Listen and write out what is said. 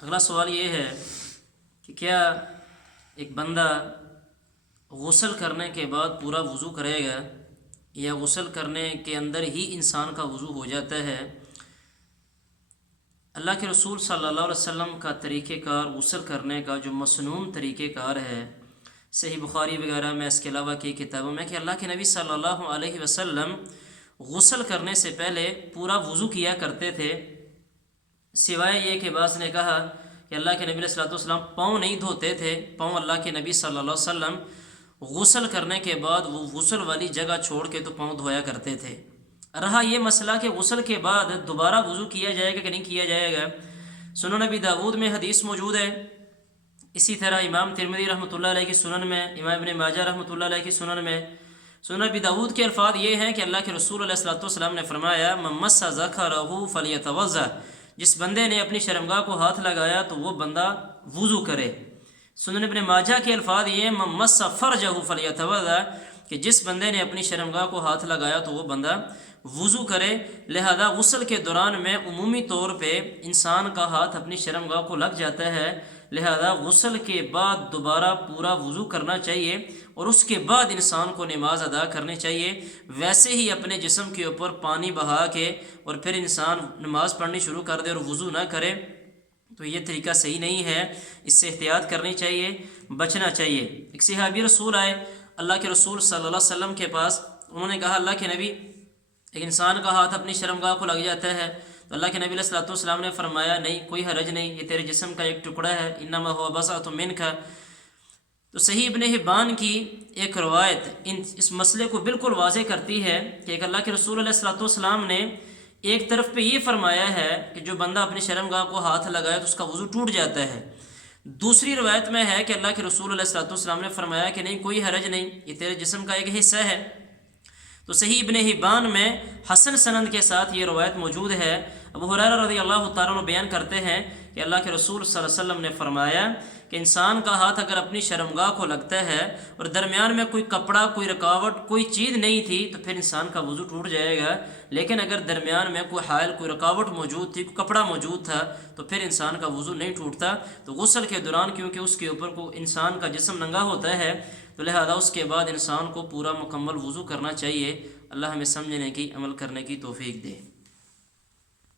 اگلا سوال یہ ہے کہ کیا ایک بندہ غسل کرنے کے بعد پورا وضو کرے گا یا غسل کرنے کے اندر ہی انسان کا وضو ہو جاتا ہے؟ اللہ کے رسول صلی اللہ علیہ وسلم کا طریقہ کار غسل کرنے کا جو مسنون طریقہ کار ہے، صحیح بخاری وغیرہ میں، اس کے علاوہ کی کتابوں میں، کہ اللہ کے نبی صلی اللہ علیہ وسلم غسل کرنے سے پہلے پورا وضو کیا کرتے تھے، سوائے یہ کہ بعض نے کہا کہ اللہ کے نبی علیہ الصلوۃ والسلام پاؤں نہیں دھوتے تھے، پاؤں اللہ کے نبی صلی اللہ علیہ وسلم غسل کرنے کے بعد وہ غسل والی جگہ چھوڑ کے تو پاؤں دھویا کرتے تھے۔ رہا یہ مسئلہ کہ غسل کے بعد دوبارہ وضو کیا جائے گا کہ نہیں کیا جائے گا، سنن نبی داود میں حدیث موجود ہے، اسی طرح امام ترمذی رحمۃ اللہ علیہ کی سنن میں، امام ابن ماجہ رحمۃ اللہ علیہ کی سنن میں، سنن نبی داود کے الفاظ یہ ہیں کہ اللہ کے رسول علیہ الصلوۃ والسلام نے فرمایا من مس ذکرہ فلیتوضأ، جس بندے نے اپنی شرمگاہ کو ہاتھ لگایا تو وہ بندہ وضو کرے۔ سنن ابن ماجہ کے الفاظ یہ من مس فرجہ فلیتوضأ، کہ جس بندے نے اپنی شرمگاہ کو ہاتھ لگایا تو وہ بندہ وضو کرے۔ لہذا غسل کے دوران میں عمومی طور پہ انسان کا ہاتھ اپنی شرمگاہ کو لگ جاتا ہے، لہذا غسل کے بعد دوبارہ پورا وضو کرنا چاہیے اور اس کے بعد انسان کو نماز ادا کرنی چاہیے۔ ویسے ہی اپنے جسم کے اوپر پانی بہا کے اور پھر انسان نماز پڑھنی شروع کر دے اور وضو نہ کرے تو یہ طریقہ صحیح نہیں ہے، اس سے احتیاط کرنی چاہیے، بچنا چاہیے۔ ایک صحابی رسول آئے اللہ کے رسول صلی اللہ علیہ وسلم کے پاس، انہوں نے کہا اللہ کے نبی، ایک انسان کا ہاتھ اپنی شرمگاہ کو لگ جاتا ہے تو اللہ کے نبی علیہ الصلوۃ والسلام نے فرمایا نہیں، کوئی حرج نہیں، یہ تیرے جسم کا ایک ٹکڑا ہے، انما هو بضعۃ منک۔ تو صحیح ابن حبان کی ایک روایت اس مسئلے کو بالکل واضح کرتی ہے کہ ایک اللہ کے رسول علیہ الصلوۃ والسلام نے ایک طرف پہ یہ فرمایا ہے کہ جو بندہ اپنی شرمگاہ کو ہاتھ لگائے تو اس کا وضو ٹوٹ جاتا ہے، دوسری روایت میں ہے کہ اللہ کے رسول علیہ الصلوۃ والسلام نے فرمایا کہ نہیں، کوئی حرج نہیں، یہ تیرے جسم کا ایک حصہ ہے۔ تو صحیح ابن حبان میں حسن سند کے ساتھ یہ روایت موجود ہے۔ ابو ہریرہ رضی اللہ تعالیٰ عنہ بیان کرتے ہیں کہ اللہ کے رسول صلی اللہ علیہ وسلم نے فرمایا کہ انسان کا ہاتھ اگر اپنی شرمگاہ کو لگتا ہے اور درمیان میں کوئی کپڑا، کوئی رکاوٹ، کوئی چیز نہیں تھی تو پھر انسان کا وضو ٹوٹ جائے گا، لیکن اگر درمیان میں کوئی حائل، کوئی رکاوٹ موجود تھی، کوئی کپڑا موجود تھا تو پھر انسان کا وضو نہیں ٹوٹتا۔ تو غسل کے دوران کیونکہ اس کے اوپر کو انسان کا جسم ننگا ہوتا ہے تو لہذا اس کے بعد انسان کو پورا مکمل وضو کرنا چاہیے۔ اللہ ہمیں سمجھنے کی، عمل کرنے کی توفیق دے۔